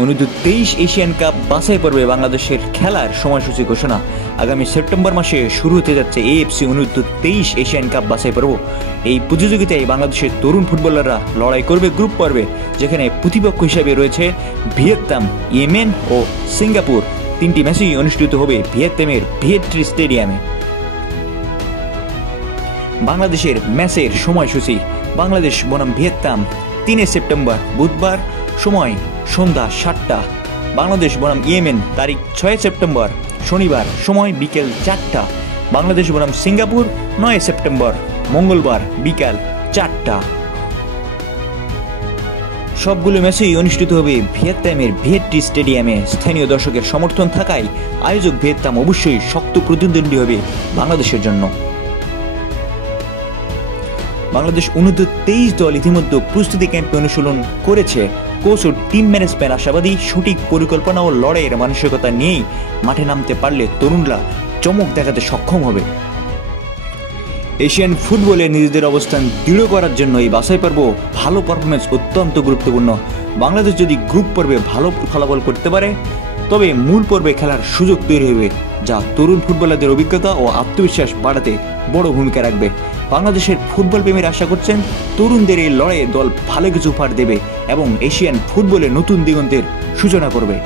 অনূর্ধ্ব-23 Asian cup বাছাই পর্বে বাংলাদেশের খেলার সময়সূচি ঘোষণা। আগামী সেপ্টেম্বর মাসে শুরু হতে যাচ্ছে এএফসি অনূর্ধ্ব-23 এশিয়ান কাপ বাছাই পর্ব। এই প্রতিযোগিতায় বাংলাদেশের তরুণ ফুটবলাররা লড়াই করবে গ্রুপ পর্বে, যেখানে প্রতিপক্ষ হিসেবে রয়েছে ভিয়েতনাম, ইয়েমেন ও সিঙ্গাপুর। 3টি ম্যাচই অনুষ্ঠিত হবে ভিয়েতনামের ভিয়েট্রি স্টেডিয়ামে। বাংলাদেশের ম্যাচের সময়সূচি: বাংলাদেশ বনাম ভিয়েতনাম 3 সেপ্টেম্বর বুধবার, সময় সন্ধ্যা 7টা। বাংলাদেশ বনাম ইয়েমেন তারিখ 6 সেপ্টেম্বর শনিবার, সময় বিকেল 4টা। বাংলাদেশ বনাম সিঙ্গাপুর 9 সেপ্টেম্বর মঙ্গলবার বিকাল 4টা। সবগুলো ম্যাচই অনুষ্ঠিত হবে ভিয়েতনামের ভিয়েট্রি স্টেডিয়ামে। স্থানীয় দর্শকের সমর্থন থাকায় আয়োজক ভিয়েতনাম অবশ্যই শক্ত প্রতিদ্বন্দ্বী হবে বাংলাদেশের জন্য। বাংলাদেশ অনূর্ধ্ব-23 দল ইতিমধ্যে প্রস্তুতি ক্যাম্পে অনুশীলন করেছে। কোচ ও টিম ম্যানেজমেন্ট আশাবাদী, সঠিক পরিকল্পনা ও লড়াইয়ের মানসিকতা নিয়েই মাঠে নামতে পারলে তরুণরা চমক দেখাতে সক্ষম হবে। এশিয়ান ফুটবলে নিজেদের অবস্থান দৃঢ় করার জন্য এই বাছাই পর্ব ভালো পারফরমেন্স অত্যন্ত গুরুত্বপূর্ণ। বাংলাদেশ যদি গ্রুপ পর্বে ভালো ফলাফল করতে পারে, তবে মূল পর্বে খেলার সুযোগ তৈরি হবে, যা তরুণ ফুটবলারদের অভিজ্ঞতা ও আত্মবিশ্বাস বাড়াতে বড় ভূমিকা রাখবে। বাংলাদেশের ফুটবল প্রেমীরা আশা করছেন তরুণদের এই লড়াইয়ে দল ভালো কিছু উপহার দেবে এবং এশিয়ান ফুটবলে নতুন দিগন্তের সূচনা করবে।